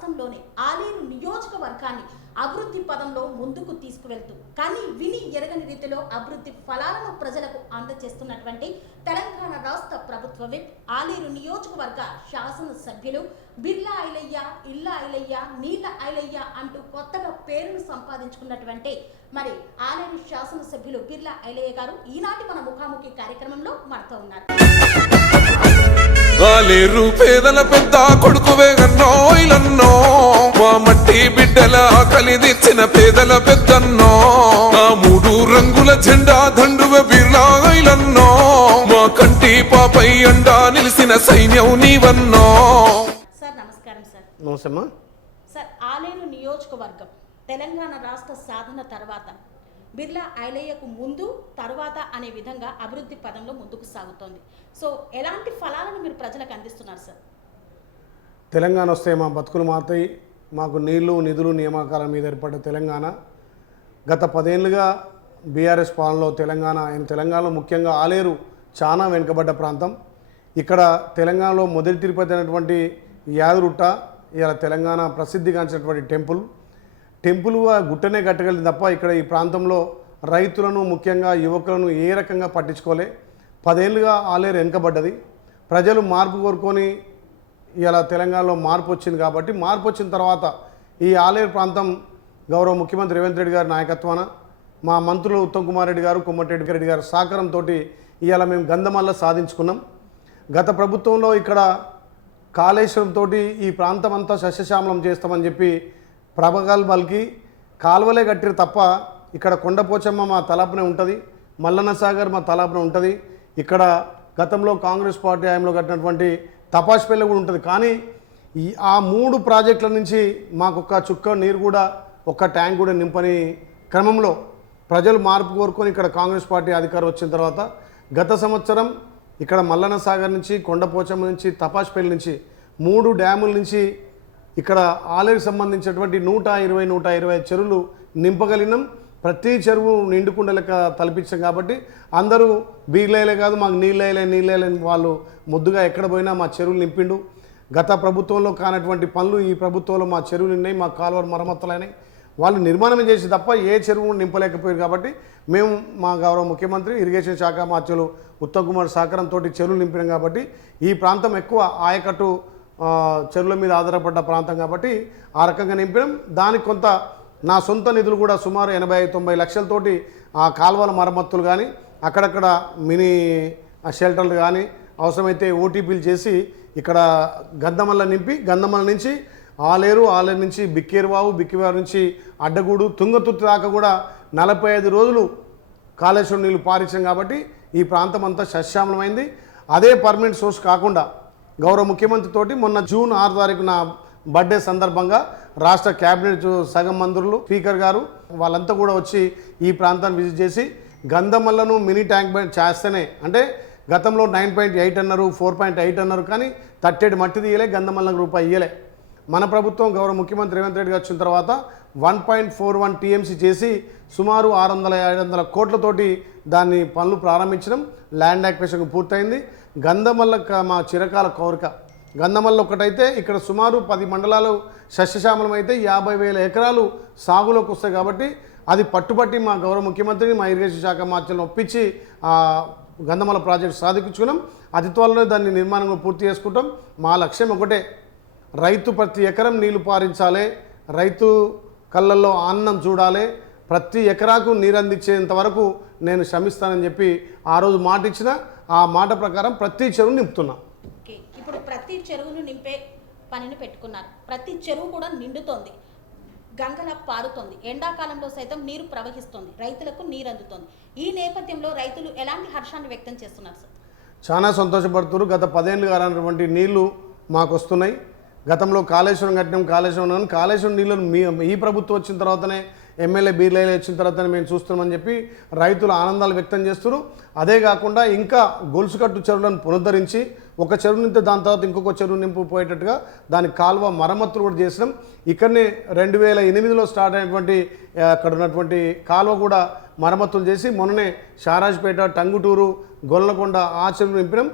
రాష్ట్రంలోనే ఆలేరు నియోజకవర్గాన్ని అభివృద్ధి పదంలో ముందుకు తీసుకువెళ్తూ కానీ విని ఎరగని రీతిలో అభివృద్ధి ఫలాలను ప్రజలకు అందజేస్తున్నటువంటి తెలంగాణ రాష్ట్ర ప్రభుత్వ విప్ ఆలేరు నియోజకవర్గ శాసనసభ్యులు బిర్లా ఐలయ్య, ఇళ్ళ ఐలయ్య, నీళ్ళ ఐలయ్య అంటూ కొత్తగా పేరును సంపాదించుకున్నటువంటి మరి ఆలేరు శాసనసభ్యులు బిర్లా ఐలయ్య గారు ఈనాటి మన ముఖాముఖి కార్యక్రమంలో మనతో ఉన్నారు. ఆలేరు పేదల పెద్ద కొడుకువే గన్నో ఇలన్నో, మా మట్టి బిడ్డల కలిదిచ్చిన పేదల పెద్దన్నో, నా మూడు రంగుల జెండా దండువ బిర్లా ఇలన్నో, మా కంటి పాపై అండా నిలిసిన సైన్యం నీవన్నో. సార్ నమస్కారం. సార్ నమస్తేమ్మా. సార్ ఆలేరు నియోజకవర్గం తెలంగాణ రాష్ట్ర సాధన తర్వాత బిర్లా ఐలయ్యకు ముందు తర్వాత అనే విధంగా అభివృద్ధి పదంలో ముందుకు సాగుతోంది. సో ఎలాంటి ఫలాలను మీరు ప్రజలకు అందిస్తున్నారు సార్? తెలంగాణ వస్తే మా బతుకులు మారుతాయి, మాకు నీళ్లు నిధులు నియామకాల మీద ఏర్పడ్డ తెలంగాణ గత 10 ఏళ్ళుగా బీఆర్ఎస్ పాలనలో తెలంగాణలో ముఖ్యంగా ఆలేరు చాలా వెనుకబడ్డ ప్రాంతం. ఇక్కడ తెలంగాణలో మొదటి తిరుపతి అయినటువంటి యాదరుట్ట ఇలా తెలంగాణ ప్రసిద్ధిగాంచినటువంటి టెంపుల్గా గుట్టనే కట్టగలిగింది తప్ప ఇక్కడ ఈ ప్రాంతంలో రైతులను ముఖ్యంగా యువకులను ఏ రకంగా పట్టించుకోలే. 10 ఏళ్ళుగా ఆలేరు వెనుకబడ్డది. ప్రజలు మార్పు కోరుకొని ఇలా తెలంగాణలో మార్పు వచ్చింది కాబట్టి మార్పు వచ్చిన తర్వాత ఈ ఆలేరు ప్రాంతం గౌరవ ముఖ్యమంత్రి రేవంత్ రెడ్డి గారి నాయకత్వాన మా మంత్రులు ఉత్తమ్ కుమార్ రెడ్డి గారు, కొమ్మటిరెడ్డి రెడ్డి గారు సహకారంతో ఇవాళ మేము గంధమల్ల సాధించుకున్నాం. గత ప్రభుత్వంలో ఇక్కడ కాళేశ్వరంతో ఈ ప్రాంతం అంతా సస్యశ్యామలం చేస్తామని చెప్పి ప్రభగల్బల్కి కాలువలే కట్టిరు తప్ప ఇక్కడ కొండపోచమ్మ మా తలాపునే ఉంటుంది, మల్లన్న సాగర్ మా తలాపునే ఉంటుంది. ఇక్కడ గతంలో కాంగ్రెస్ పార్టీ హయాంలో కట్టినటువంటి తపాస్పల్లి కూడా ఉంటుంది. కానీ ఆ 3 ప్రాజెక్టుల నుంచి మాకు ఒక చుక్క నీరు కూడా ఒక ట్యాంక్ కూడా నింపని క్రమంలో ప్రజలు మార్పు కోరుకొని ఇక్కడ కాంగ్రెస్ పార్టీ అధికారం వచ్చిన తర్వాత గత సంవత్సరం ఇక్కడ మల్లన్న సాగర్ నుంచి, కొండపోచమ్మ నుంచి, తపాస్పల్లి నుంచి 3 డ్యాముల నుంచి ఇక్కడ ఆలేరుకు సంబంధించినటువంటి 120 చెరువులు నింపగలిగినాం. ప్రతి చెరువు నిండుకుండ లెక్క తలపించాం కాబట్టి అందరూ బీర్లేలే కాదు మాకు నీళ్ళేలే వాళ్ళు ముద్దుగా ఎక్కడ పోయినా మా చెరువులు నింపిండు. గత ప్రభుత్వంలో కానటువంటి పనులు ఈ ప్రభుత్వంలో మా చెరువులు నిన్నాయి, మా కాలువలు మరమ్మతులైనాయి. వాళ్ళు నిర్మాణం చేసి తప్ప ఏ చెరువు నింపలేకపోయారు కాబట్టి మేము మా గౌరవ ముఖ్యమంత్రి ఇరిగేషన్ శాఖ మార్చులు ఉత్తమ్ కుమార్ సహకారంతో చెరువులు నింపినాం. కాబట్టి ఈ ప్రాంతం ఎక్కువ ఆయకట్టు చెరువుల మీద ఆధారపడ్డ ప్రాంతం కాబట్టి ఆ రకంగా నింపడం. దానికి కొంత నా సొంత నిధులు కూడా సుమారు 80-90 లక్షలతోటి ఆ కాలువల మరమ్మతులు కానీ అక్కడక్కడ మినీ షెల్టర్లు కానీ అవసరమైతే ఓటీపీలు చేసి ఇక్కడ గంధమల్ల నింపి గంధమల్ల నుంచి ఆలేరు నుంచి బిక్కివారు నుంచి అడ్డగూడు తుంగతుర్తి దాకా కూడా 45 రోజులు కాళేశ్వరం నీళ్ళు పారించాం. కాబట్టి ఈ ప్రాంతం అంతా సస్యామలమైంది. అదే పర్మనెంట్ సోర్స్ కాకుండా గౌరవ ముఖ్యమంత్రి తోటి మొన్న జూన్ 6 తారీఖు నా బర్త్డే సందర్భంగా రాష్ట్ర క్యాబినెట్ సగం మంత్రులు, స్పీకర్ గారు వాళ్ళంతా కూడా వచ్చి ఈ ప్రాంతాన్ని విజిట్ చేసి గంధమల్లను మినీ ట్యాంక్ బండ్ చేస్తేనే, అంటే గతంలో 9.8 అన్నారు, 4.8 అన్నారు, కానీ తట్టేడు మట్టి తీయలే, గంధమల్లకు రూపాయి ఇయ్యలే. మన ప్రభుత్వం గౌరవ ముఖ్యమంత్రి రేవంత్ రెడ్డి గారు వచ్చిన తర్వాత 1.41 టీఎంసీ చేసి సుమారు 600-700 కోట్లతోటి దాన్ని పనులు ప్రారంభించడం, ల్యాండ్ యాక్విజిషన్ పూర్తయింది. గంధమల్ల మా చిరకాల కోరిక. గంధమల్ల ఒకటైతే ఇక్కడ సుమారు 10 మండలాలు సస్యశ్యామలం అయితే 50,000 ఎకరాలు సాగులోకి వస్తాయి. కాబట్టి అది పట్టుబట్టి మా గౌరవ ముఖ్యమంత్రిని మా ఇరిగేషన్ శాఖ మార్చులను ఒప్పించి గంధమల్ల ప్రాజెక్టు సాధించుకున్నాం. అతి త్వరలోనే దాన్ని నిర్మాణంగా పూర్తి చేసుకుంటాం. మా లక్ష్యం ఒకటే, రైతు ప్రతి ఎకరం నీళ్లు పారించాలి, రైతు కళ్ళల్లో ఆనందం చూడాలి, ప్రతి ఎకరాకు నీరు అందించేంత వరకు నేను శ్రమిస్తానని చెప్పి ఆ రోజు మాట ఇచ్చిన ఆ మాట ప్రకారం ప్రతి చెరువు నింపుతున్నా. ఇప్పుడు ప్రతి చెరువును నింపే పనిని పెట్టుకున్నారు. ప్రతి చెరువు కూడా నిండుతోంది, గంగలా పారుతోంది, ఎండాకాలంలో సైతం నీరు ప్రవహిస్తుంది, రైతులకు నీరు అందుతోంది. ఈ నేపథ్యంలో రైతులు ఎలాంటి హర్షాన్ని వ్యక్తం చేస్తున్నారు సార్? చాలా సంతోషపడుతున్నారు. గత 10 ఏళ్ళు కానటువంటి నీళ్లు మాకు వస్తున్నాయి. గతంలో కాళేశ్వరం కట్టినాం, కాళేశ్వరం నీళ్ళను ఈ ప్రభుత్వం వచ్చిన తర్వాతనే ఎమ్మెల్యే బీర్లైలు వచ్చిన తర్వాతనే మేము చూస్తున్నామని చెప్పి రైతులు ఆనందాలు వ్యక్తం చేస్తున్నారు. అదే కాకుండా ఇంకా గొలుసుకట్టు చెరువులను పునరుద్ధరించి ఒక చెరువు నింపితే దాని తర్వాత ఇంకొక చెరువు నింపు పోయేటట్టుగా దానికి కాలువ మరమ్మతులు కూడా చేసినాం. ఇక్కడనే 2008లో స్టార్ట్ అయినటువంటి అక్కడ ఉన్నటువంటి కాలువ కూడా మరమ్మతులు చేసి మొన్ననే షారాజ్పేట, టంగుటూరు, గొల్లకొండ ఆ చెరువు నింపినాం.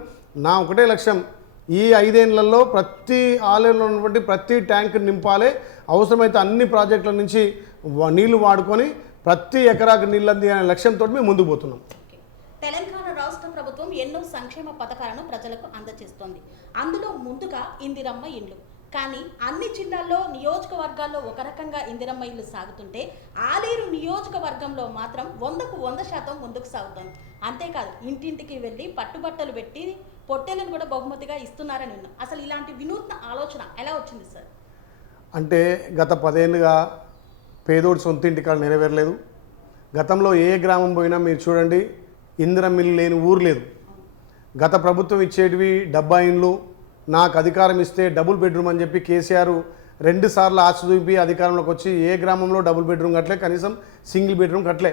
నా ఒకటే లక్ష్యం, ఈ 5 ఏళ్లలో ప్రతి ఆలయంలో ఉన్నటువంటి ప్రతి ట్యాంక్ నింపాలి, అవసరమైతే అన్ని ప్రాజెక్టుల నుంచి నీళ్లు వాడుకొని ప్రతి ఎకరాకు నీళ్ళు అంది అనే లక్ష్యంతో మేము ముందుకు పోతున్నాం. తెలంగాణ రాష్ట్ర ప్రభుత్వం ఎన్నో సంక్షేమ పథకాలను ప్రజలకు అందజేస్తోంది. అందులో ముందుగా ఇందిరమ్మ ఇండ్లు. కానీ అన్ని జిల్లాల్లో నియోజకవర్గాల్లో ఒక రకంగా ఇందిరమ్మ ఇల్లు సాగుతుంటే ఆలేరు నియోజకవర్గంలో మాత్రం 100% ముందుకు సాగుతోంది. అంతేకాదు ఇంటింటికి వెళ్ళి పట్టుబట్టలు పెట్టి పొట్టేలను కూడా బహుమతిగా ఇస్తున్నారని విన్నాం. అసలు ఇలాంటి వినూత్న ఆలోచన ఎలా వచ్చింది సార్? అంటే గత 10 ఏళ్ళుగా పేదోడి సొంతింటి కాడ నెరవేరలేదు. గతంలో ఏ గ్రామం పోయినా మీరు చూడండి ఇందిరమ్మ ఇల్లు లేని ఊరు లేదు. గత ప్రభుత్వం ఇచ్చేటివి డబ్బా ఇండ్లు, నాకు అధికారం ఇస్తే డబుల్ బెడ్రూమ్ అని చెప్పి కేసీఆర్ 2 సార్లు ఆశ చూపి అధికారంలోకి వచ్చి ఏ గ్రామంలో డబుల్ బెడ్రూమ్ కట్టలే, కనీసం సింగిల్ బెడ్రూమ్ కట్టలే.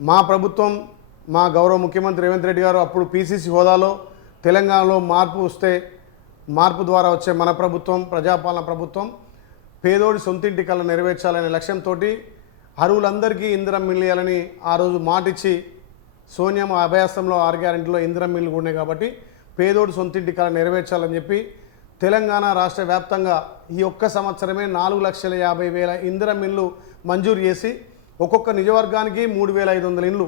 మా ప్రభుత్వం, మా గౌరవ ముఖ్యమంత్రి రేవంత్ రెడ్డి గారు అప్పుడు పీసీసీ హోదాలో తెలంగాణలో మార్పు వస్తే మార్పు ద్వారా వచ్చే మన ప్రభుత్వం, ప్రజాపాలన ప్రభుత్వం పేదోడి సొంతింటి కళ నెరవేర్చాలనే లక్ష్యంతో అర్హులందరికీ ఇందిరమ్మ ఇల్లు ఇవ్వాలని ఆ రోజు మాటిచ్చి సోనియా అభయాస్తంలో 6 గ్యారెంటీలో ఇందిరమ్మ ఇల్లు ఉన్నాయి కాబట్టి పేదోడి సొంతింటి కళ నెరవేర్చాలని చెప్పి తెలంగాణ రాష్ట్ర వ్యాప్తంగా ఈ ఒక్క సంవత్సరమే 4,50,000 ఇందిరమ్మ ఇల్లు మంజూరు చేసి ఒక్కొక్క నిజవర్గానికి 3,500 ఇండ్లు.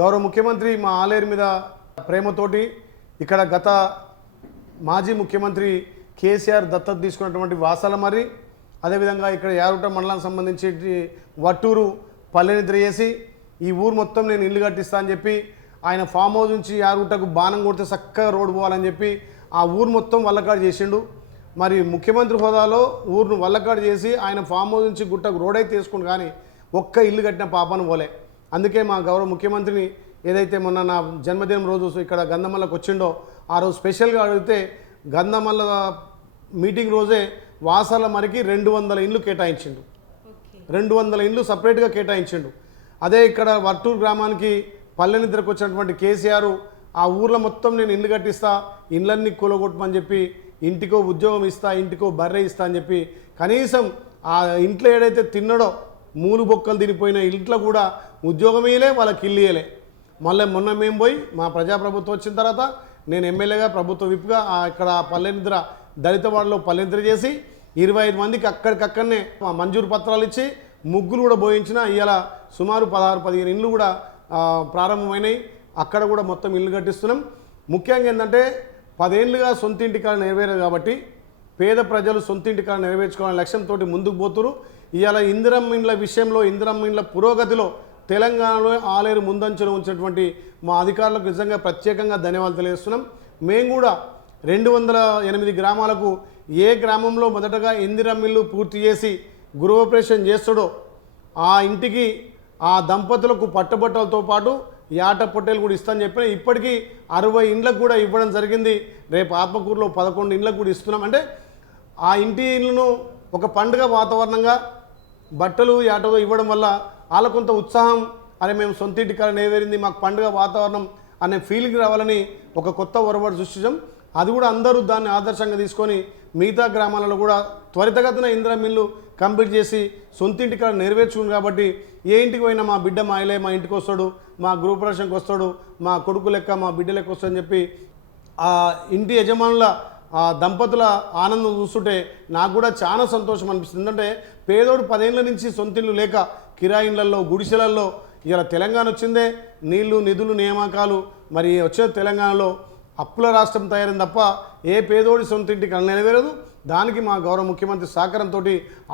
గౌరవ ముఖ్యమంత్రి మా ఆలేరు మీద ప్రేమతోటి ఇక్కడ గత మాజీ ముఖ్యమంత్రి కేసీఆర్ దత్తత తీసుకున్నటువంటి వాసాలమర్రి, అదేవిధంగా ఇక్కడ యారుట మండలానికి సంబంధించి వట్టూరు పల్లెనిద్ర చేసి ఈ ఊరు మొత్తం నేను ఇల్లు కట్టిస్తా అని చెప్పి ఆయన ఫామ్ హౌస్ నుంచి యారుటకు బాణం కొడితే చక్కగా రోడ్డు పోవాలని చెప్పి ఆ ఊరు మొత్తం వల్లకాడు చేసిండు. మరి ముఖ్యమంత్రి హోదాలో ఊరును వల్లకాడు చేసి ఆయన ఫామ్ హౌస్ నుంచి గుట్టకు రోడ్ అయితే తీసుకుండు, కానీ ఒక్క ఇల్లు కట్టిన పాపను పోలే. అందుకే మా గౌరవ ముఖ్యమంత్రిని ఏదైతే మొన్న నా జన్మదినం రోజు ఇక్కడ గంధమల్లకు వచ్చిండో ఆ రోజు స్పెషల్గా అడిగితే గంధమల్ల మీటింగ్ రోజే వాసాలమర్రికి 200 ఇండ్లు కేటాయించిండు. 200 ఇండ్లు సపరేట్గా కేటాయించిండు. అదే ఇక్కడ వట్టూరు గ్రామానికి పల్లెనిద్రకు వచ్చినటువంటి కేసీఆర్ ఆ ఊర్లో మొత్తం నేను ఇల్లు కట్టిస్తా, ఇండ్లన్నీ కూలగొట్టమని చెప్పి ఇంటికో ఉద్యోగం ఇస్తా, ఇంటికో బర్రె ఇస్తా అని చెప్పి కనీసం ఆ ఇంట్లో ఏదైతే తిన్నడో మూలు బొక్కలు తినిపోయిన ఇంట్లో కూడా ఉద్యోగమేలే, వాళ్ళకి ఇల్లు ఇయ్యలే. మళ్ళీ మొన్న మేము పోయి మా ప్రజాప్రభుత్వం వచ్చిన తర్వాత నేను ఎమ్మెల్యేగా ప్రభుత్వ విప్గా ఇక్కడ పల్లెనిద్ర దళిత వాడలో పల్లెనిద్ర చేసి 25 మందికి అక్కడికక్కడనే మంజూరు పత్రాలు ఇచ్చి ముగ్గులు కూడా పోయించిన ఇవాళ సుమారు 16-15 ఇండ్లు కూడా ప్రారంభమైనాయి. అక్కడ కూడా మొత్తం ఇల్లు కట్టిస్తున్నాం. ముఖ్యంగా ఏంటంటే 10 ఏళ్ళుగా సొంతింటి కాడ నెరవేరదు కాబట్టి పేద ప్రజలు సొంతింటి కాడ నెరవేర్చుకోవాలనే లక్ష్యంతో ముందుకు పోతున్నారు. ఇవాళ ఇందిరమ్మ ఇండ్ల విషయంలో, ఇందిరమ్మ ఇండ్ల పురోగతిలో తెలంగాణలో ఆలేరు ముందంచులో ఉంచినటువంటి మా అధికారులకు నిజంగా ప్రత్యేకంగా ధన్యవాదాలు తెలియజేస్తున్నాం. మేము కూడా 208 గ్రామాలకు ఏ గ్రామంలో మొదటగా ఇందిరమ్మ ఇల్లు పూర్తి చేసి గృహప్రవేశం చేస్తాడో ఆ ఇంటికి ఆ దంపతులకు పట్టబట్టలతో పాటు యాట పొట్టేలు కూడా ఇస్తామని చెప్పిన ఇప్పటికీ 60 ఇండ్లకు కూడా ఇవ్వడం జరిగింది. రేపు ఆత్మకూరులో 11 ఇండ్లకు కూడా ఇస్తున్నాం. అంటే ఆ ఇంటి ఇళ్ళను ఒక పండుగ వాతావరణంగా బట్టలు యాటతో ఇవ్వడం వల్ల వాళ్ళ కొంత ఉత్సాహం, అరే మేము సొంతింటి కాడ నెరవేరింది, మాకు పండుగ వాతావరణం అనే ఫీలింగ్ రావాలని ఒక కొత్త ఒరవడి సృష్టించాం. అది కూడా అందరూ దాన్ని ఆదర్శంగా తీసుకొని మిగతా గ్రామాలలో కూడా త్వరితగతిన ఇందిరమ్మ ఇల్లు కంప్లీట్ చేసి సొంతింటి కాడ నెరవేర్చుకుంది. కాబట్టి ఏ ఇంటికి పోయినా మా బిడ్డ మా ఇలే మా ఇంటికి వస్తాడు, మా గృహప్రవేశంకి వస్తాడు, మా కొడుకు లెక్క మా బిడ్డ లెక్క వస్తాడని చెప్పి ఆ ఇంటి యజమానుల ఆ దంపతుల ఆనందం చూస్తుంటే నాకు కూడా చాలా సంతోషం అనిపిస్తుంది. ఎందుకంటే పేదోడు 10 ఏళ్ళ నుంచి సొంతిల్లు లేక కిరాయిళ్లలో గుడిసెలల్లో ఇలా తెలంగాణ వచ్చిందే నీళ్లు నిధులు నియామకాలు మరి వచ్చే తెలంగాణలో అప్పుల రాష్ట్రం తయారైంది తప్ప ఏ పేదోడి సొంతింటికి నెరవేరదు. దానికి మా గౌరవ ముఖ్యమంత్రి సహకారంతో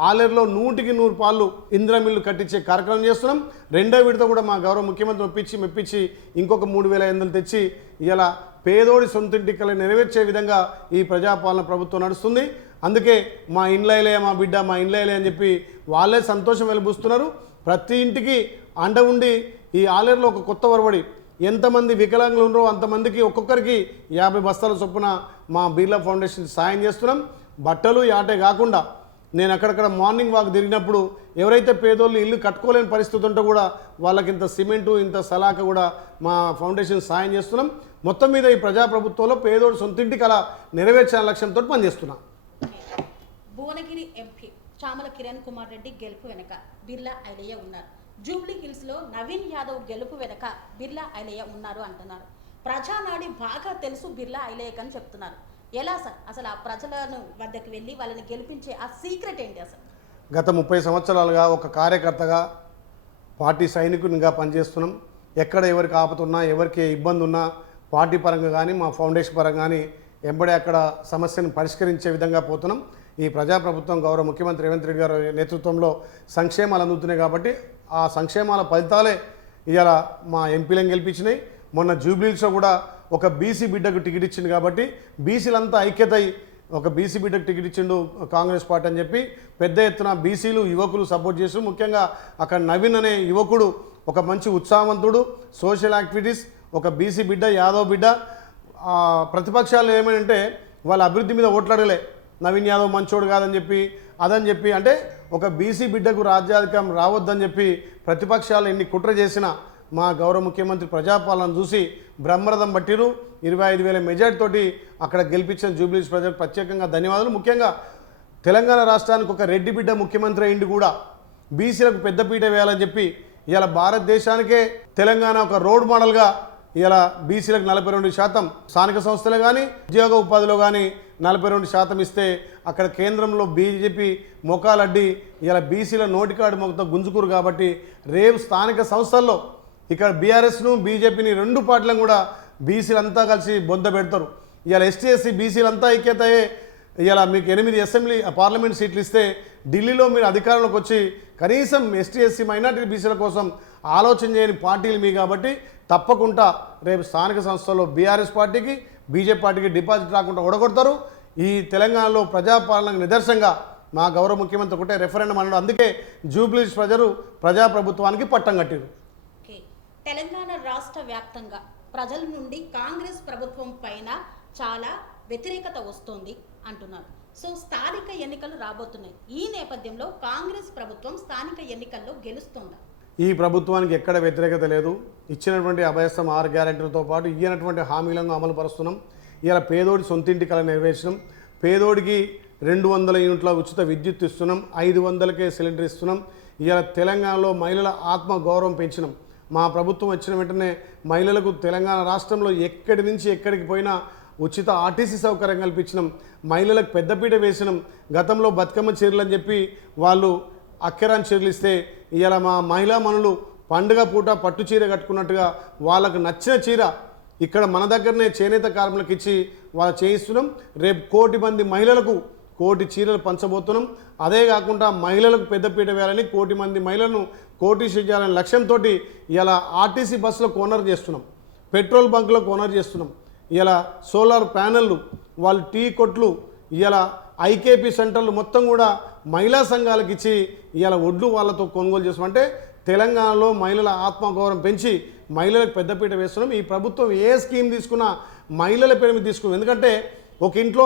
ఆలేరులో 100కి 100 పాళ్ళు ఇందిరమ్మ ఇల్లు కట్టించే కార్యక్రమం చేస్తున్నాం. 2వ విడత కూడా మా గౌరవ ముఖ్యమంత్రి మెప్పించి ఇంకొక 3,500 తెచ్చి ఇలా పేదోడి సొంతింటి కళ నెరవేర్చే విధంగా ఈ ప్రజాపాలన ప్రభుత్వం నడుస్తుంది. అందుకే మా ఇండ్లైలే మా బిడ్డ మా ఇండ్లైలే అని చెప్పి వాళ్ళే సంతోషం వెలిబుస్తున్నారు. ప్రతి ఇంటికి అండ ఉండి ఈ ఆలేరులో ఒక కొత్త ఒరవడి, ఎంతమంది వికలాంగులు ఉన్నారో అంతమందికి ఒక్కొక్కరికి 50 బస్తాల చొప్పున మా బిర్లా ఫౌండేషన్ సాయం చేస్తున్నాం. బట్టలు యాటే కాకుండా నేను అక్కడక్కడ మార్నింగ్ వాక్ తిరిగినప్పుడు ఎవరైతే పేదోళ్ళు ఇల్లు కట్టుకోలేని పరిస్థితి ఉంటే కూడా వాళ్ళకి ఇంత సిమెంటు ఇంత సలాక కూడా మా ఫౌండేషన్ సాయం చేస్తున్నాం. మొత్తం మీద ఈ ప్రజాప్రభుత్వంలో పేదోడు సొంతింటి కళ నెరవేర్చిన లక్ష్యంతో పనిచేస్తున్నాం. భువనగిరి ఎంపీ చామల కిరణ్ కుమార్ రెడ్డి గెలుపు వెనక బిర్లా ఐలయ్య ఉన్నారు. జూబ్లీ హిల్స్లో నవీన్ యాదవ్ గెలుపు వెనక బిర్లా ఐలయ్య ఉన్నారు అంటున్నారు. ప్రజానాడి బాగా తెలుసు బిర్లా ఐలేయక్ అని చెప్తున్నారు. ఎలా సార్ అసలు ఆ ప్రజలను వద్దకు వెళ్ళి వాళ్ళని గెలిపించే ఆ సీక్రెట్ ఏంటి అసలు? గత 30 సంవత్సరాలుగా ఒక కార్యకర్తగా పార్టీ సైనికునిగా పనిచేస్తున్నాం. ఎక్కడ ఎవరికి ఆపతున్నా, ఎవరికి ఇబ్బంది ఉన్నా పార్టీ పరంగా కానీ మా ఫౌండేషన్ పరంగా కానీ ఎంబడే అక్కడ సమస్యను పరిష్కరించే విధంగా పోతున్నాం. ఈ ప్రజాప్రభుత్వం గౌరవ ముఖ్యమంత్రి రేవంత్ రెడ్డి గారి నేతృత్వంలో సంక్షేమాలు అందుతున్నాయి కాబట్టి ఆ సంక్షేమాల ఫలితాలే ఇవాళ మా ఎంపీలను గెలిపించినాయి. మొన్న జూబ్లీహిల్స్లో కూడా ఒక బీసీ బిడ్డకు టికెట్ ఇచ్చింది కాబట్టి బీసీలంతా ఐక్యత అయి ఒక బీసీ బిడ్డకు టికెట్ ఇచ్చిండు కాంగ్రెస్ పార్టీ అని చెప్పి పెద్ద ఎత్తున బీసీలు యువకులు సపోర్ట్ చేస్తూ, ముఖ్యంగా అక్కడ నవీన్ అనే యువకుడు ఒక మంచి ఉత్సాహవంతుడు, సోషల్ యాక్టివిటీస్, ఒక బీసీ బిడ్డ, యాదవ్ బిడ్డ. ప్రతిపక్షాలు ఏమంటే వాళ్ళ అభివృద్ధి మీద ఓట్లాడలే, నవీన్ యాదవ్ మంచోడు కాదని చెప్పి అదని చెప్పి, అంటే ఒక బీసీ బిడ్డకు రాజ్యాధికారం రావద్దని చెప్పి ప్రతిపక్షాలు ఎన్ని కుట్ర చేసినా మా గౌరవ ముఖ్యమంత్రి ప్రజాపాలన చూసి బ్రహ్మరథం పట్టిరు. 25,000 మెజార్టీ తోటి అక్కడ గెలిపించిన జూబ్లీహిల్స్ ప్రజలకు ప్రత్యేకంగా ధన్యవాదాలు. ముఖ్యంగా తెలంగాణ రాష్ట్రానికి ఒక రెడ్డి బిడ్డ ముఖ్యమంత్రి అయింది కూడా బీసీలకు పెద్దపీట వేయాలని చెప్పి ఇలా భారతదేశానికే తెలంగాణ ఒక రోడ్ మోడల్గా ఇలా బీసీలకు 42% స్థానిక సంస్థలు కానీ ఉద్యోగ ఉపాధిలో కానీ 42% ఇస్తే అక్కడ కేంద్రంలో బీజేపీ మొకాలడ్డి ఇలా బీసీల నోటికాడు మొక్కతో గుంజుకురు కాబట్టి రేపు స్థానిక సంస్థల్లో ఇక్కడ బీఆర్ఎస్ను బీజేపీని రెండు పార్టీలను కూడా బీసీలంతా కలిసి బొంద పెడతారు. ఇవాళ ఎస్టీ ఎస్సీ బీసీలంతా ఐక్యతయే ఇలా మీకు 8 అసెంబ్లీ పార్లమెంట్ సీట్లు ఇస్తే ఢిల్లీలో మీరు అధికారంలోకి వచ్చి కనీసం ఎస్టీ ఎస్సీ మైనార్టీ బీసీల కోసం ఆలోచన చేయని పార్టీలు మీ కాబట్టి తప్పకుండా రేపు స్థానిక సంస్థల్లో బీఆర్ఎస్ పార్టీకి బీజేపీ పార్టీకి డిపాజిట్ రాకుండా ఓడగొడతారు. ఈ తెలంగాణలో ప్రజాపాలనకు నిదర్శనంగా మా గౌరవ ముఖ్యమంత్రి ఒకటే రెఫరెండం అన్నాడు. అందుకే జూబ్లీహిల్స్ ప్రజలు ప్రజాప్రభుత్వానికి పట్టం కట్టారు. తెలంగాణ రాష్ట్ర వ్యాప్తంగా ప్రజల నుండి కాంగ్రెస్ ప్రభుత్వం పైన చాలా వ్యతిరేకత వస్తోంది అంటున్నారు. సో స్థానిక ఎన్నికలు రాబోతున్నాయి. ఈ నేపథ్యంలో కాంగ్రెస్ ప్రభుత్వం స్థానిక ఎన్నికల్లో గెలుస్తుందా? ఈ ప్రభుత్వానికి ఎక్కడ వ్యతిరేకత లేదు. ఇచ్చినటువంటి అభయస్థం 6 గ్యారెంటీలతో పాటు ఇయ్యనటువంటి హామీలను అమలు పరుస్తున్నాం. ఇలా పేదోడి సొంతింటి కళ నెరవేర్చడం, పేదోడికి 200 యూనిట్ల ఉచిత విద్యుత్ ఇస్తున్నాం, 500కే సిలిండర్ ఇస్తున్నాం. ఇలా తెలంగాణలో మహిళల ఆత్మ గౌరవం పెంచినాం. మా ప్రభుత్వం వచ్చిన వెంటనే మహిళలకు తెలంగాణ రాష్ట్రంలో ఎక్కడి నుంచి ఎక్కడికి పోయినా ఉచిత ఆర్టీసీ సౌకర్యం కల్పించినాం. మహిళలకు పెద్దపీట వేసినాం. గతంలో బతుకమ్మ చీరలు అని చెప్పి వాళ్ళు అక్కరాని చీరలు ఇస్తే ఇవాళ మా మహిళా మనులు పండుగ పూట పట్టు చీర కట్టుకున్నట్టుగా వాళ్ళకు నచ్చిన చీర ఇక్కడ మన దగ్గరనే చేనేత కార్మికులకు ఇచ్చి వాళ్ళు చేయిస్తున్నాం. రేపు 1 కోటి మంది మహిళలకు 1 కోటి చీరలు పంచబోతున్నాం. అదే కాకుండా మహిళలకు పెద్దపీట వేయాలని 1 కోటి మంది మహిళలను కోటీశ్వరం చేయాలనే లక్ష్యంతో ఇలా ఆర్టీసీ బస్సులో ఓనర్ చేస్తున్నాం, పెట్రోల్ బంకులో ఓనర్ చేస్తున్నాం. ఇలా సోలార్ ప్యానెళ్ళు, వాళ్ళు టీ కొట్లు, ఇలా ఐకేపీ సెంటర్లు మొత్తం కూడా మహిళా సంఘాలకు ఇచ్చి ఇలా ఒడ్లు వాళ్ళతో కొనుగోలు చేస్తామంటే తెలంగాణలో మహిళల ఆత్మగౌరవం పెంచి మహిళలకు పెద్దపీట వేస్తున్నాం. ఈ ప్రభుత్వం ఏ స్కీమ్ తీసుకున్నా మహిళల పేరు మీద తీసుకున్నాం. ఎందుకంటే ఒక ఇంట్లో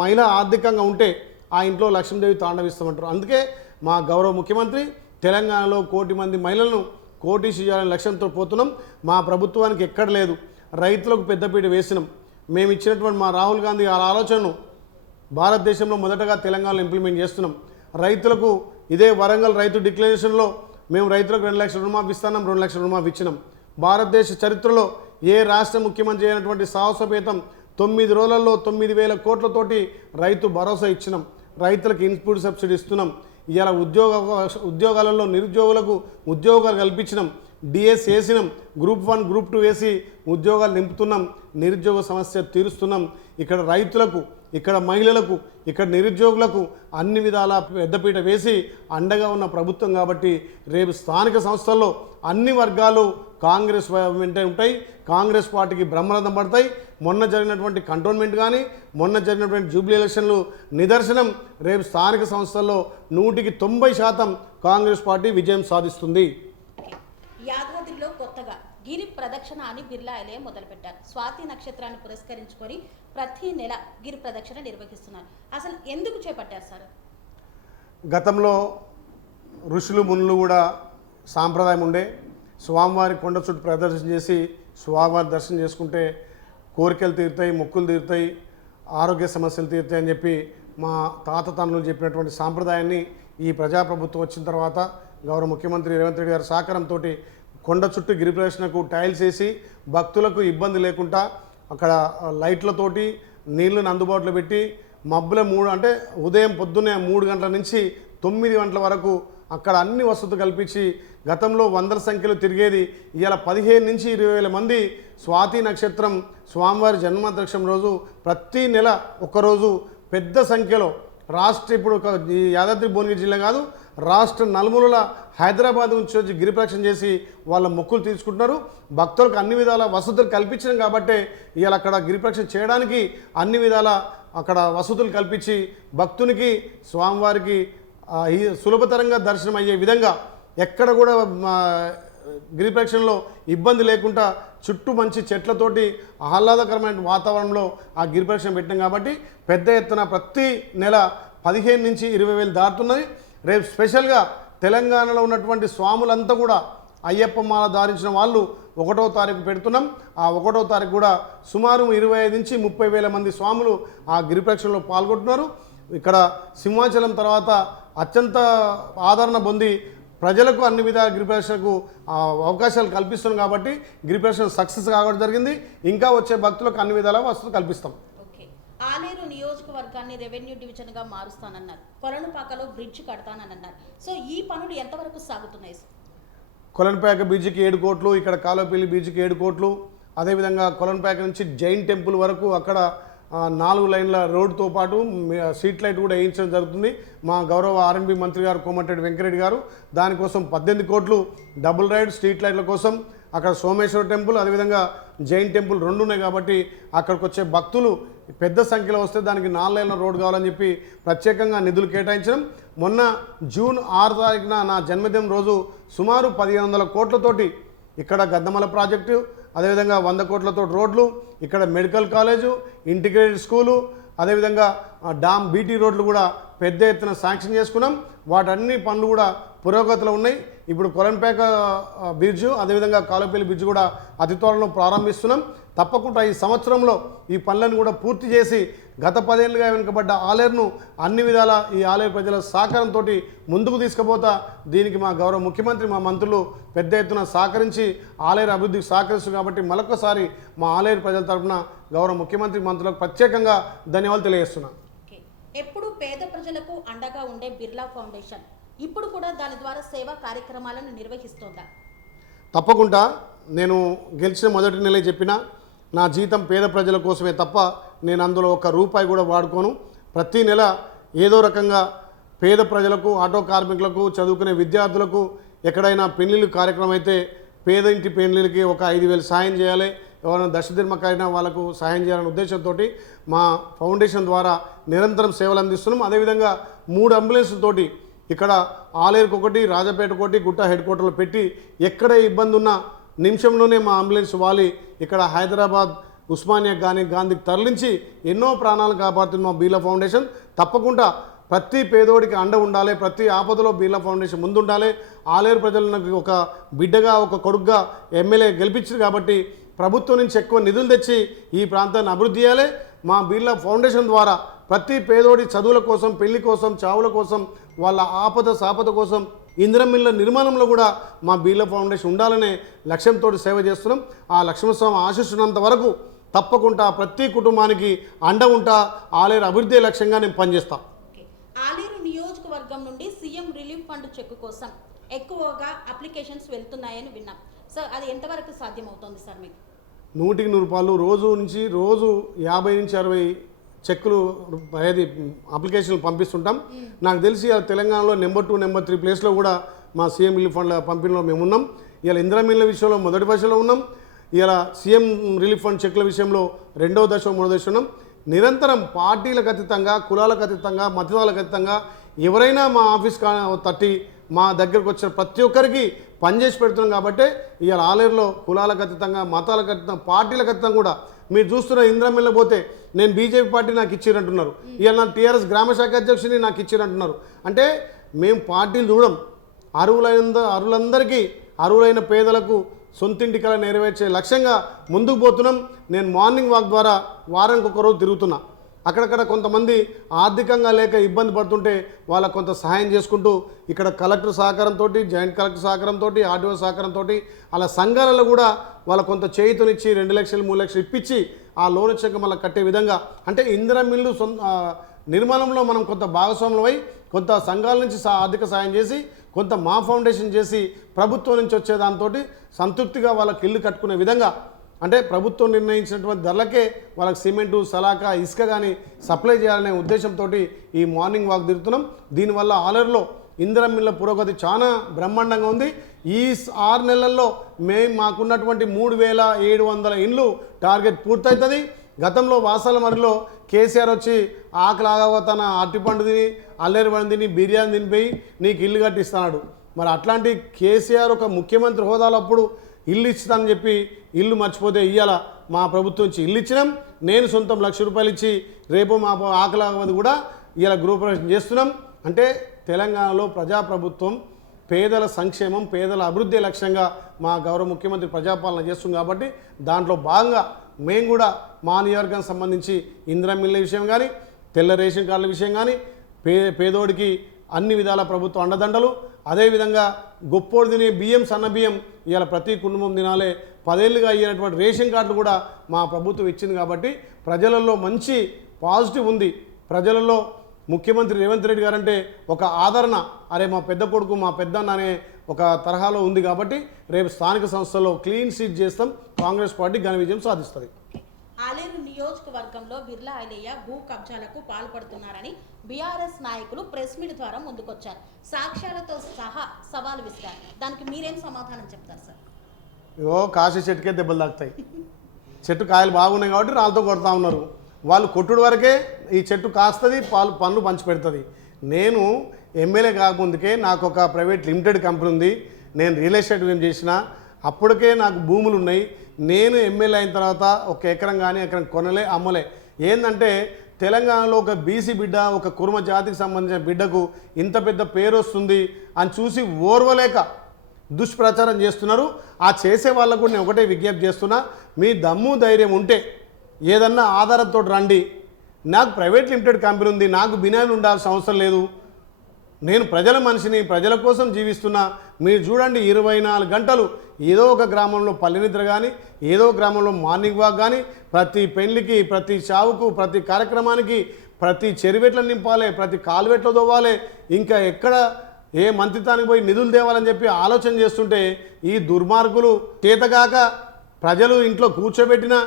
మహిళ ఆర్థికంగా ఉంటే ఆ ఇంట్లో లక్ష్మీదేవి తాండవిస్తామంటారు. అందుకే మా గౌరవ ముఖ్యమంత్రి తెలంగాణలో 1 కోటి మంది మహిళలను కోటీశ్వరం చేయాలనే లక్ష్యంతో పోతున్నాం. మా ప్రభుత్వానికి ఎక్కడ లేదు. రైతులకు పెద్దపీట వేసినాం. మేము ఇచ్చినటువంటి మా రాహుల్ గాంధీ ఆ ఆలోచనను భారతదేశంలో మొదటగా తెలంగాణలో ఇంప్లిమెంట్ చేస్తున్నాం. రైతులకు ఇదే వరంగల్ రైతు డిక్లరేషన్లో మేము రైతులకు 2 లక్షల రుణమాఫీ ఇస్తున్నాం, 2 లక్షల రుణమాఫీ ఇచ్చినాం. భారతదేశ చరిత్రలో ఏ రాష్ట్ర ముఖ్యమంత్రి అయినటువంటి సాహసోపేతం 9 రోజులలో 9,000 కోట్లతోటి రైతు భరోసా ఇచ్చినాం. రైతులకు ఇన్పుట్ సబ్సిడీ ఇస్తున్నాం. ఇలా ఉద్యోగాలలో నిరుద్యోగులకు ఉద్యోగాలు కల్పించినాం. డిఎస్ వేసినాం, గ్రూప్ 1 గ్రూప్ 2 వేసి ఉద్యోగాలు నింపుతున్నాం. నిరుద్యోగ సమస్య తీరుస్తున్నాం. ఇక్కడ రైతులకు, ఇక్కడ మహిళలకు, ఇక్కడ నిరుద్యోగులకు అన్ని విధాల పెద్దపీట వేసి అండగా ఉన్న ప్రభుత్వం కాబట్టి రేపు స్థానిక సంస్థల్లో అన్ని వర్గాలు కాంగ్రెస్ వెంటే ఉంటాయి. కాంగ్రెస్ పార్టీకి బ్రహ్మరథం పడతాయి. మొన్న జరిగినటువంటి కంటోన్మెంట్ కానీ మొన్న జరిగినటువంటి జూబ్లీ ఎలక్షన్లు నిదర్శనం. రేపు స్థానిక సంస్థల్లో 100% కాంగ్రెస్ పార్టీ విజయం సాధిస్తుంది. యాదాద్రిలో కొత్తగా గిరి ప్రదక్షిణ అని బిర్లా ఐలేయక్ మొదలుపెట్టారు. స్వాతి నక్షత్రాన్ని పురస్కరించుకొని ప్రతి నెల గిరి ప్రదక్షిణ నిర్వహిస్తున్నారు. అసలు ఎందుకు చేపట్టారు సార్? గతంలో ఋషులు మునులు కూడా సాంప్రదాయం ఉండే స్వామివారి కొండ చుట్టూ ప్రదర్శన చేసి స్వామివారి దర్శనం చేసుకుంటే కోరికలు తీరుతాయి, మొక్కులు తీరుతాయి, ఆరోగ్య సమస్యలు తీరుతాయి అని చెప్పి మా తాత తండ్రులు చెప్పినటువంటి సాంప్రదాయాన్ని ఈ ప్రజాప్రభుత్వం వచ్చిన తర్వాత గౌరవ ముఖ్యమంత్రి రేవంత్ రెడ్డి గారి సహకారంతో కొండ చుట్టూ గిరి ప్రదర్శనకు టైల్స్ వేసి భక్తులకు ఇబ్బంది లేకుండా అక్కడ లైట్లతోటి నీళ్ళను అందుబాటులో పెట్టి మబ్బుల ఉదయం పొద్దున్నే 3 గంటల నుంచి 9 గంటల వరకు అక్కడ అన్ని వసతులు కల్పించి గతంలో వందల సంఖ్యలో తిరిగేది ఇవాళ 15 నుంచి 20,000 మంది స్వాతి నక్షత్రం స్వామివారి జన్మదక్షం రోజు ప్రతి నెల ఒకరోజు పెద్ద సంఖ్యలో ఇప్పుడు ఈ యాదాద్రి భువనగిరి జిల్లా కాదు రాష్ట్ర నలుమూలల హైదరాబాద్ నుంచి వచ్చి గిరిప్రదక్షిణ చేసి వాళ్ళ మొక్కులు తీసుకుంటున్నారు. భక్తులకు అన్ని విధాల వసతులు కల్పించడం కాబట్టే ఇవాళ అక్కడ గిరిప్రదక్షిణ చేయడానికి అన్ని విధాల అక్కడ వసతులు కల్పించి భక్తునికి స్వామివారికి ఈ సులభతరంగా దర్శనం అయ్యే విధంగా ఎక్కడ కూడా గిరిప్రదక్షిణలో ఇబ్బంది లేకుండా చుట్టూ మంచి చెట్లతోటి ఆహ్లాదకరమైన వాతావరణంలో ఆ గిరిప్రదక్షిణ పెట్టాం కాబట్టి పెద్ద ఎత్తున ప్రతి నెల 15 నుంచి 20,000 దాటుతున్నది. రేపు స్పెషల్గా తెలంగాణలో ఉన్నటువంటి స్వాములంతా కూడా అయ్యప్ప మాల ధారించిన వాళ్ళు 1వ తారీఖు పెడుతున్నాం. ఆ 1వ తారీఖు కూడా సుమారు 25 నుంచి 30,000 మంది స్వాములు ఆ గిరిప్రదక్షిణలో పాల్గొంటున్నారు. ఇక్కడ సింహాచలం తర్వాత అత్యంత ఆదరణ పొంది ప్రజలకు అన్ని విధాల గిరిప్రదక్షిణకు అవకాశాలు కల్పిస్తున్నాం కాబట్టి గిరిప్రదక్షిణ సక్సెస్ కావడం జరిగింది. ఇంకా వచ్చే భక్తులకు అన్ని విధాల వసతులు కల్పిస్తాం. ఓకే, ఆలేరు నియోజకవర్గాన్ని రెవెన్యూ డివిజన్గా మారుస్తానన్నారు. కొలనుపాకలో బ్రిడ్జ్ కడతానన్నారు. సో ఈ పనులు ఎంతవరకు సాగుతున్నాయి? కొలనుపాక బీచ్కి 7 కోట్లు, ఇక్కడ కాలువపల్లి బీచ్కి 7 కోట్లు, అదేవిధంగా కొలనుపాక నుంచి జైన్ టెంపుల్ వరకు అక్కడ 4 లైన్ల రోడ్డుతో పాటు స్ట్రీట్ లైట్ కూడా వేయించడం జరుగుతుంది. మా గౌరవ ఆర్ఎండ్బి మంత్రి గారు కోమటిరెడ్డి వెంకరెడ్డి గారు దానికోసం 18 కోట్లు డబుల్ రైడ్ స్ట్రీట్ లైట్ల కోసం. అక్కడ సోమేశ్వర టెంపుల్ అదేవిధంగా జైన్ టెంపుల్ 2 ఉన్నాయి కాబట్టి అక్కడికి వచ్చే భక్తులు పెద్ద సంఖ్యలో వస్తే దానికి 4 లైన్ల రోడ్డు కావాలని చెప్పి ప్రత్యేకంగా నిధులు కేటాయించడం. మొన్న జూన్ 6 తారీఖున నా జన్మదినం రోజు సుమారు 1,500 కోట్లతోటి ఇక్కడ గద్దమల ప్రాజెక్టు, అదేవిధంగా 100 కోట్లతో రోడ్లు, ఇక్కడ మెడికల్ కాలేజు, ఇంటిగ్రేటెడ్ స్కూలు, అదేవిధంగా డామ్ బీటీ రోడ్లు కూడా పెద్ద ఎత్తున శాంక్షన్ చేసుకున్నాం. వాటన్ని పనులు కూడా పురోగతిలో ఉన్నాయి. ఇప్పుడు కొలన్పేక బ్రిడ్జు అదేవిధంగా కాలువపల్లి బ్రిడ్జ్ కూడా అతి త్వరలో ప్రారంభిస్తున్నాం. తప్పకుండా ఈ సంవత్సరంలో ఈ పనులను కూడా పూర్తి చేసి గత 10 ఏళ్ళుగా వెనుకబడ్డ ఆలేరును అన్ని విధాల ఈ ఆలేరు ప్రజల సహకారంతో ముందుకు తీసుకుపోతా దీనికి మా గౌరవ ముఖ్యమంత్రి మా మంత్రులు పెద్ద ఎత్తున సహకరించి ఆలేరు అభివృద్ధికి సహకరిస్తుంది కాబట్టి మరొకసారి మా ఆలేరు ప్రజల తరఫున గౌరవ ముఖ్యమంత్రి మంత్రులకు ప్రత్యేకంగా ధన్యవాదాలు తెలియజేస్తున్నాను. ఎప్పుడు పేద ప్రజలకు అండగా ఉండే బిర్లా ఫౌండేషన్ ఇప్పుడు కూడా దాని ద్వారా సేవా కార్యక్రమాలను నిర్వహిస్తోందా? తప్పకుండా. నేను గెలిచిన మొదటి నెలే చెప్పిన నా జీతం పేద ప్రజల కోసమే తప్ప నేను అందులో ₹1 కూడా వాడుకోను. ప్రతి నెల ఏదో రకంగా పేద ప్రజలకు, ఆటో కార్మికులకు, చదువుకునే విద్యార్థులకు, ఎక్కడైనా పెళ్లిళ్ళు కార్యక్రమం అయితే పేద ఇంటి పెళ్లిళ్ళకి ఒక 5,000 సాయం చేయాలి, ఎవరైనా దశదిర్మకైనా వాళ్ళకు సహాయం చేయాలనే ఉద్దేశంతో మా ఫౌండేషన్ ద్వారా నిరంతరం సేవలు అందిస్తున్నాం. అదేవిధంగా 3 అంబులెన్స్లతోటి ఇక్కడ ఆలేరుకు ఒకటి, రాజపేట ఒకటి, గుట్ట హెడ్ క్వార్టర్లో పెట్టి ఎక్కడ ఇబ్బంది ఉన్నా నిమిషంలోనే మా అంబులెన్స్ వాలి ఇక్కడ హైదరాబాద్ ఉస్మానియా కానీ గాంధీకి తరలించి ఎన్నో ప్రాణాలు కాపాడుతున్న మా బిర్లా ఫౌండేషన్. తప్పకుండా ప్రతి పేదోడికి అండ ఉండాలి, ప్రతి ఆపదలో బిర్లా ఫౌండేషన్ ముందుండాలి. ఆలేరు ప్రజలకు ఒక బిడ్డగా, ఒక కొడుకుగా ఎమ్మెల్యే గెలిపించారు కాబట్టి ప్రభుత్వం నుంచి ఎక్కువ నిధులు తెచ్చి ఈ ప్రాంతాన్ని అభివృద్ధి చేయాలి. మా బిర్లా ఫౌండేషన్ ద్వారా ప్రతి పేదోడి చదువుల కోసం, పెళ్లి కోసం, చావుల కోసం, వాళ్ళ ఆపద సాపద కోసం, ఇందిరమిల్ల నిర్మాణంలో కూడా మా బిర్లా ఫౌండేషన్ ఉండాలనే లక్ష్యంతో సేవ చేస్తున్నాం. ఆ లక్ష్మస్వామి ఆశిస్తున్నంత వరకు తప్పకుండా ప్రతి కుటుంబానికి అండ ఉంటా. ఆలేరు అభివృద్ధి లక్ష్యంగా నేను పనిచేస్తాను. ఆలేరు నియోజకవర్గం నుండి సీఎం రిలీఫ్ ఫండ్ చెక్ కోసం ఎక్కువగా అప్లికేషన్స్ వెళ్తున్నాయని విన్నాం. సార్ అది ఎంతవరకు సాధ్యమవుతుంది సార్ మీకు? 100కి 100 రోజు 50 నుంచి 60 చెక్కులు ఏది అప్లికేషన్లు పంపిస్తుంటాం. నాకు తెలిసి తెలంగాణలో నెంబర్ 2, నెంబర్ 3 ప్లేస్లో కూడా మా సీఎం రిలీఫ్ ఫండ్ల పంపిణీలో మేము ఉన్నాం. ఇలా ఇందిరామిల్ల విషయంలో మొదటి దశలో ఉన్నాం. ఇలా సీఎం రిలీఫ్ ఫండ్ చెక్ల విషయంలో 2వ దశ, 3వ దశ ఉన్నాం. నిరంతరం పార్టీలకు అతీతంగా, కులాలకు అతీతంగా, మతాలకు అతీతంగా ఎవరైనా మా ఆఫీస్ తట్టి మా దగ్గరకు వచ్చిన ప్రతి ఒక్కరికి పనిచేసి పెడుతున్నాం. కాబట్టి ఇవాళ ఆలేరులో కులాలకు అతీతంగా, మతాలకు అతీతంగా, పార్టీలకు అతీతంగా కూడా మీరు చూస్తున్న ఇందిరామిల్ల పోతే నేను బీజేపీ పార్టీ నాకు ఇచ్చిరంటున్నారు, ఇవాళ నా టీఆర్ఎస్ గ్రామ శాఖ అధ్యక్షుని నాకు ఇచ్చిరంటున్నారు. అంటే మేము పార్టీలు చూడం, అర్హులందరికీ, అర్హులైన పేదలకు సొంతింటి కళ నెరవేర్చే లక్ష్యంగా ముందుకు పోతున్నాం. నేను మార్నింగ్ వాక్ ద్వారా వారానికి 1 రోజు తిరుగుతున్నా. అక్కడక్కడ కొంతమంది ఆర్థికంగా లేక ఇబ్బంది పడుతుంటే వాళ్ళకు కొంత సహాయం చేసుకుంటూ ఇక్కడ కలెక్టర్ సహకారంతో, జాయింట్ కలెక్టర్ సహకారంతో, ఆర్డీఓ సహకారంతో అలా సంఘాలలో కూడా వాళ్ళ కొంత చేయుతనిచ్చి 2 లక్షలు 3 లక్షలు ఇప్పించి ఆ లోన్ వచ్చాక మళ్ళీ కట్టే విధంగా, అంటే ఇందిరా మిల్లు నిర్మాణంలో మనం కొంత భాగస్వాములమై కొంత సంఘాల నుంచి ఆర్థిక సాయం చేసి కొంత మా ఫౌండేషన్ చేసి ప్రభుత్వం నుంచి వచ్చే దాంతో సంతృప్తిగా వాళ్ళకి ఇల్లు కట్టుకునే విధంగా, అంటే ప్రభుత్వం నిర్ణయించినటువంటి ధరలకే వాళ్ళకి సిమెంటు, సలాక, ఇసుక కానీ సప్లై చేయాలనే ఉద్దేశంతో ఈ మార్నింగ్ వాక్ తిరుగుతున్నాం. దీనివల్ల ఆలర్లో ఇందిరా మిల్ల పురోగతి చాలా బ్రహ్మాండంగా ఉంది. ఈ 6 నెలల్లో మాకున్నటువంటి 3700 ఇండ్లు టార్గెట్ పూర్తవుతుంది. గతంలో వాసాల మరిలో కేసీఆర్ వచ్చి ఆకలాగా తన అరటిపండు తిని, అల్లేరు పండు తిని, బిర్యానీ తినిపోయి నీకు ఇల్లు కట్టిస్తున్నాడు. మరి అట్లాంటి కేసీఆర్ ఒక ముఖ్యమంత్రి హోదాలో అప్పుడు ఇల్లు ఇస్తానని చెప్పి ఇల్లు మర్చిపోతే ఇయ్యాల మా ప్రభుత్వం నుంచి ఇల్లు ఇచ్చినాం. నేను సొంతం ₹1,00,000 ఇచ్చి రేపు మా ఆకలాగవది కూడా ఇలా గృహప్రవేశం చేస్తున్నాం. అంటే తెలంగాణలో ప్రజాప్రభుత్వం పేదల సంక్షేమం, పేదల అభివృద్ధి లక్ష్యంగా మా గౌరవ ముఖ్యమంత్రి ప్రజాపాలన చేస్తుంది. కాబట్టి దాంట్లో భాగంగా మేము కూడా మా నియోజకవర్గానికి సంబంధించి ఇందిరా మిల్ల విషయం కానీ, తెల్ల రేషన్ కార్డుల విషయం కానీ, పేదోడికి అన్ని విధాల ప్రభుత్వ అండదండలు, అదేవిధంగా గొప్పోడు తినే బియ్యం, సన్న బియ్యం ఇవాళ ప్రతి కుటుంబం తినాలే 10 ఏళ్ళుగా అయ్యేటువంటి రేషన్ కార్డులు కూడా మా ప్రభుత్వం ఇచ్చింది. కాబట్టి ప్రజలలో మంచి పాజిటివ్ ఉంది. ప్రజలలో ముఖ్యమంత్రి రేవంత్ రెడ్డి గారంటే ఒక ఆదరణ, అరే మా పెద్ద కొడుకు, మా పెద్దన్న అనే ఒక తరహాలో ఉంది. కాబట్టి రేపు స్థానిక సంస్థల్లో క్లీన్ సీట్ చేస్తాం. కాంగ్రెస్ పార్టీ ఘన విజయం సాధిస్తుంది. ఆలేరు నియోజకవర్గంలో బిర్లా ఐలయ్య భూ కబ్జాలకు పాల్పడుతున్నారని బీఆర్ఎస్ నాయకులు ప్రెస్ మీట్ ద్వారా ముందుకొచ్చారు. సాక్ష్యాలతో సహా సవాలు విసిరారు. దానికి మీరేం సమాధానం చెప్తారు సార్? కాశీ చెట్టుకే దెబ్బలు తాకుతాయి. చెట్టు కాయలు బాగున్నాయి కాబట్టి రాళ్ళతో కొడతా ఉన్నారు. వాళ్ళు కొట్టుడు వరకే ఈ చెట్టు కాస్తుంది, పనులు పంచి పెడుతుంది. నేను ఎమ్మెల్యే కాకముందుకే నాకు ఒక ప్రైవేట్ లిమిటెడ్ కంపెనీ ఉంది. నేను రియల్ ఎస్టేట్ ఏం చేసిన అప్పటికే నాకు భూములు ఉన్నాయి. నేను ఎమ్మెల్యే అయిన తర్వాత 1 ఎకరం కానీ ఎకరం కొనలే, అమ్మలే. ఏంటంటే తెలంగాణలో ఒక బీసీ బిడ్డ, ఒక కుర్మ జాతికి సంబంధించిన బిడ్డకు ఇంత పెద్ద పేరు వస్తుంది అని చూసి ఓర్వలేక దుష్ప్రచారం చేస్తున్నారు. ఆ చేసే వాళ్ళకు కూడా నేను ఒకటే విజ్ఞప్తి చేస్తున్నా, మీ దమ్ము ధైర్యం ఉంటే ఏదన్నా ఆధారంతో రండి. నాకు ప్రైవేట్ లిమిటెడ్ కంపెనీ ఉంది, నాకు బినామీ ఉండాల్సిన అవసరం లేదు. నేను ప్రజల మనిషిని, ప్రజల కోసం జీవిస్తున్నా. మీరు చూడండి 24 గంటలు ఏదో ఒక గ్రామంలో పల్లెనిద్ర కానీ, ఏదో గ్రామంలో మార్నింగ్ వాక్ కానీ, ప్రతి పెళ్లికి, ప్రతి చావుకు, ప్రతి కార్యక్రమానికి, ప్రతి చెరువెట్లను నింపాలి, ప్రతి కాలువెట్లు దోవాలి, ఇంకా ఎక్కడ ఏ మంత్రితానికి పోయి నిధులు తేవాలని చెప్పి ఆలోచన చేస్తుంటే ఈ దుర్మార్గులు చేతగాక ప్రజలు ఇంట్లో కూర్చోబెట్టినా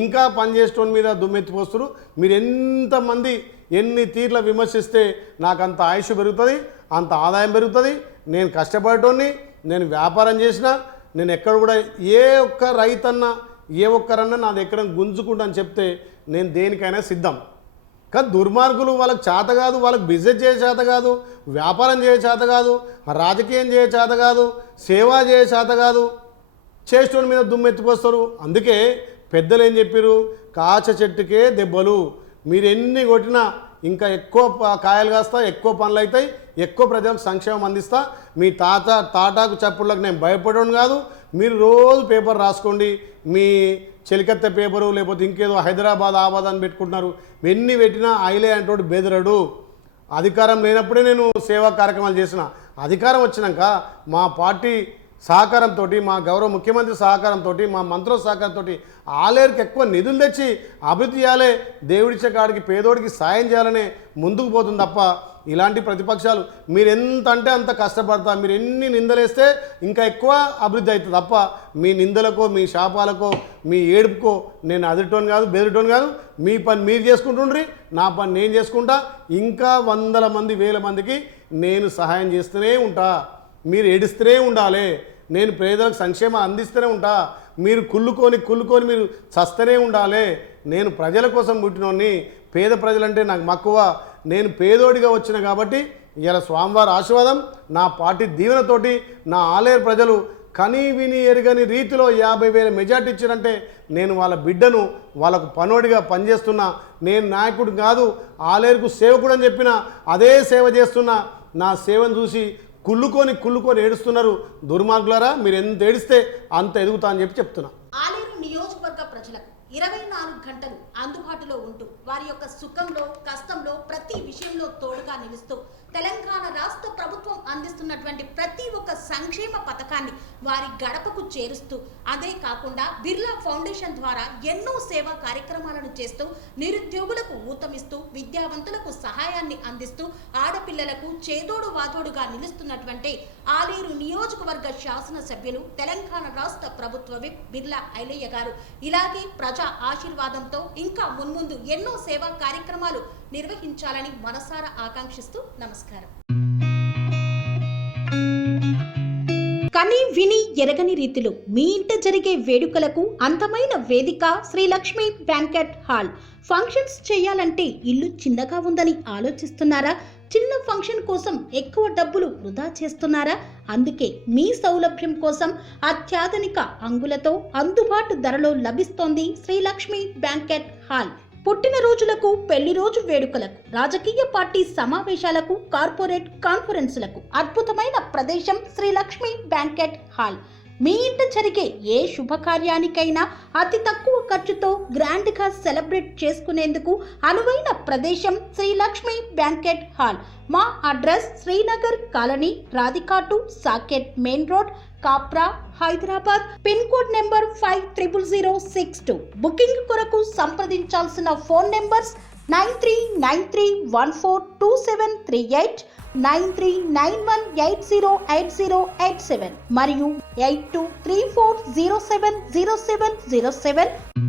ఇంకా పనిచేసేటోని మీద దుమ్మెత్తిపోస్తారు. మీరు ఎంతమంది ఎన్ని తీర్ల విమర్శిస్తే నాకు అంత ఆయుష్ పెరుగుతుంది, అంత ఆదాయం పెరుగుతుంది. నేను కష్టపడేటోని, నేను వ్యాపారం చేసిన, నేను ఎక్కడ కూడా ఏ ఒక్క రైతన్నా, ఏ ఒక్కరన్నా నాది ఎక్కడ గుంజుకుంటా అని చెప్తే నేను దేనికైనా సిద్ధం. కానీ దుర్మార్గులు వాళ్ళకి చేత కాదు, వాళ్ళకి బిజినెస్ చేయ చేత కాదు, వ్యాపారం చేయ చేత కాదు, రాజకీయం చేయ చేత కాదు, సేవ చేయ చేత కాదు, చేసేటోని మీద దుమ్మెత్తిపోస్తారు. అందుకే పెద్దలు ఏం చెప్పారు, కాచ చెట్టుకే దెబ్బలు. మీరు ఎన్ని కొట్టినా ఇంకా ఎక్కువ కాయలు కాస్తా, ఎక్కువ పనులు అవుతాయి, ఎక్కువ ప్రజలకు సంక్షేమం అందిస్తా. మీ తాటాకు చప్పుళ్ళకు నేను భయపడను కాదు. మీరు రోజు పేపర్ రాసుకోండి. మీ చెలికత్తె పేపరు లేకపోతే ఇంకేదో హైదరాబాద్ ఆబాద్ అని పెట్టుకుంటున్నారు. ఎన్ని పెట్టినా ఐలే అంటోడు బెదరడు. అధికారం లేనప్పుడే నేను సేవా కార్యక్రమాలు చేసిన, అధికారం వచ్చినాక మా పార్టీ సహకారంతో, మా గౌరవ ముఖ్యమంత్రి సహకారంతో, మా మంత్రుల సహకారంతో ఆలేరుకి ఎక్కువ నిధులు తెచ్చి అభివృద్ధి చేయాలి, దేవుడిచ్చే కాడికి పేదోడికి సాయం చేయాలనే ముందుకు పోతుంది తప్ప ఇలాంటి ప్రతిపక్షాలు మీరు ఎంత అంటే అంత కష్టపడతా, మీరు ఎన్ని నిందలేస్తే ఇంకా ఎక్కువ అభివృద్ధి అవుతుంది తప్ప మీ నిందలకో, మీ శాపాలకో, మీ ఏడుపుకో నేను అదిటోని కాదు, బెదిరిటోని కాదు. మీ పని మీరు చేసుకుంటుండ్రి, నా పని నేను చేసుకుంటా. ఇంకా 100 మంది 1000 మందికి నేను సహాయం చేస్తూనే ఉంటా. మీరు ఏడుస్తూనే ఉండాలి. నేను పేదలకు సంక్షేమం అందిస్తూనే ఉంటా. మీరు కుళ్ళుకొని మీరు చస్తూనే ఉండాలి. నేను ప్రజల కోసం పుట్టినోని, పేద ప్రజలంటే నాకు మక్కువ. నేను పేదోడిగా వచ్చిన కాబట్టి ఇలా స్వామివారి ఆశీర్వాదం, నా పార్టీ దీవెనతోటి నా ఆలేరు ప్రజలు కనీ విని ఎరగని రీతిలో 50,000 మెజార్టీ ఇచ్చారంటే నేను వాళ్ళ బిడ్డను, వాళ్ళకు పనోడిగా పనిచేస్తున్నా. నేను నాయకుడు కాదు, ఆలేరుకు సేవకుడు అని చెప్పిన అదే సేవ చేస్తున్నా. నా సేవను చూసి కుళ్ళుకొని ఏడుస్తున్నారు దుర్మార్గులారా. మీరు ఎంత ఏడిస్తే అంత ఎదుగుతా అని చెప్తున్నా. ఆలేరు నియోజకవర్గ ప్రజలకు 24 గంటలు అందుబాటులో ఉంటూ వారి యొక్క సుఖంలో కష్టంలో ప్రతి విషయంలో తోడుగా నిలుస్తూ తెలంగాణ రాష్ట్ర ప్రభుత్వం అందిస్తున్నటువంటి ప్రతి ఒక్క సంక్షేమ పథకాన్ని వారి గడపకు చేరుస్తూ, అదే కాకుండా బిర్లా ఫౌండేషన్ ద్వారా ఎన్నో సేవా కార్యక్రమాలను చేస్తూ నిరుద్యోగులకు ఊతమిస్తూ విద్యావంతులకు సహాయాన్ని అందిస్తూ ఆడపిల్లలకు చేదోడు వాదోడుగా నిలుస్తున్నటువంటి ఆలేరు నియోజకవర్గ శాసనసభ్యులు తెలంగాణ రాష్ట్ర ప్రభుత్వ విప్ బిర్లా ఐలయ్య గారు ఇలాగే ప్రజా ఆశీర్వాదంతో ఇంకా మున్ముందు ఎన్నో సేవా కార్యక్రమాలు నిర్వహించాలని మనసారా ఆకాంక్షిస్తూ నమస్కారం. కని విని ఎరగని రీతిలో మీ ఇంట జరిగే వేడుకలకు అందమైన వేదిక Shri Lakshmi banquet hall. Functions చేయాలంటే ఇల్లు చిన్నగా ఉందని ఆలోచిస్తున్నారా? చిన్న ఫంక్షన్ కోసం ఎక్కువ డబ్బులు వృధా చేస్తున్నారా? అందుకే మీ సౌలభ్యం కోసం అత్యాధునిక అంగులతో అందుబాటు ధరలో లభిస్తోంది శ్రీ లక్ష్మి బ్యాంకెట్ హాల్. పుట్టినరోజులకు, పెళ్లి రోజు వేడుకలకు, రాజకీయ పార్టీ సమావేశాలకు, కార్పొరేట్ కాన్ఫరెన్సులకు అద్భుతమైన ప్రదేశం శ్రీ లక్ష్మి బ్యాంకెట్ హాల్. మీ ఇంట జరిగే ఏ శుభకార్యానికైనా అతి తక్కువ ఖర్చుతో గ్రాండ్గా సెలబ్రేట్ చేసుకునేందుకు అనువైన ప్రదేశం శ్రీ లక్ష్మి బ్యాంకెట్ హాల్. మా అడ్రస్ శ్రీనగర్ కాలనీ, రాధికాటు, Saket main road, Kapra, Hyderabad. Pin code number 500062. Booking కొరకు సంప్రదించాల్సిన ఫోన్ నెంబర్స్ 9393142738, 9391808087 మరియు 8234070707.